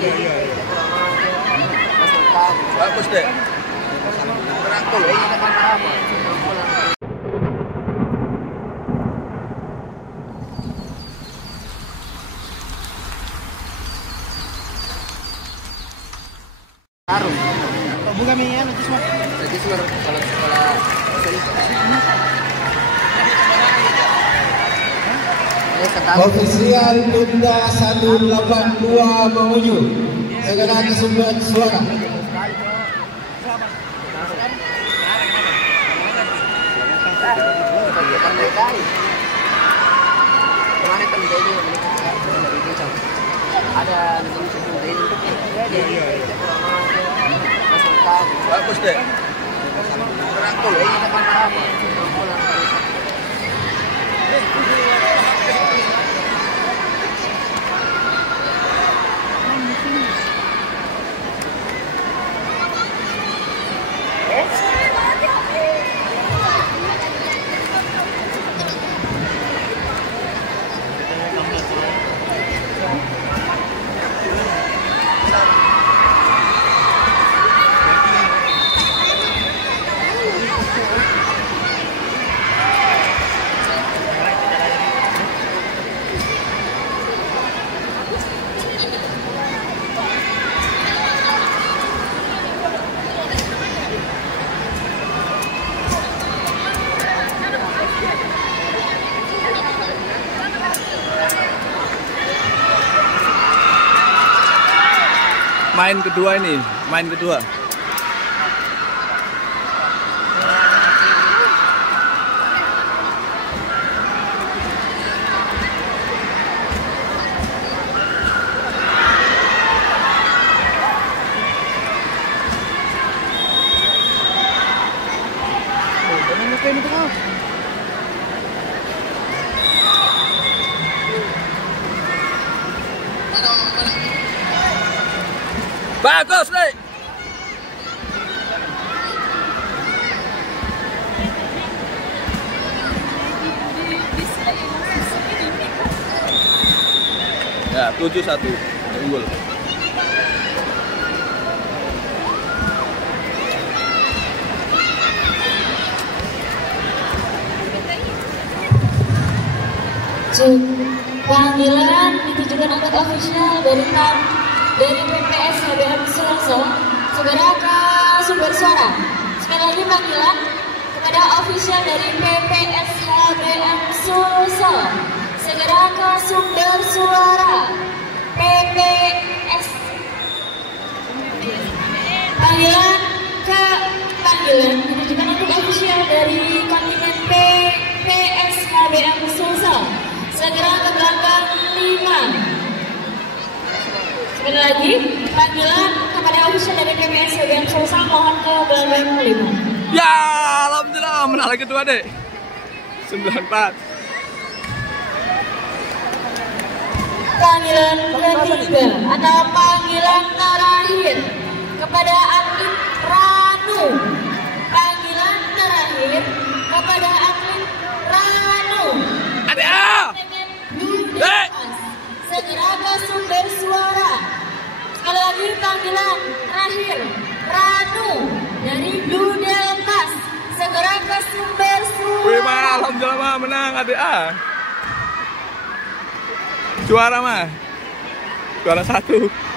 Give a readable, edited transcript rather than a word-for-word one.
Iya. Bagus deh. Merangkul. Taruh. Bukan minyak nanti semua. Jadi kalau sekolah Ofisial Bunda 182 Mamuju segera ke sumber suara. ada bagus deh. Merangkul. Main kedua ini, main kedua. Bagus nih. Ya, 7-1 unggul. Panggilan ditujukan untuk official dari PPS HBM Sulsel segera ke sumber suara. Sekali lagi panggilan kepada official dari PPS HBM Sulsel segera ke sumber suara. PPS panggilan ditujukan untuk official dari kontingen PPS HBM Sulsel segera ke belakang 5. Sekali lagi, panggilan kepada official dari PPS HBM Sulsel mohon ke belakang 5. Ya, alhamdulillah menang lagi kedua deh. 9-4. Panggilan ketiga atau panggilan terakhir kepada atlet Ranu. Panggilan terakhir kepada atlet Ranu. Ada. Segera ke sumber suara. Sekali lagi panggilan terakhir Ranu dari Blue Deltas segera ke sumber suara. Wih, alhamdulillah menang ADA. Juara mah. Juara 1.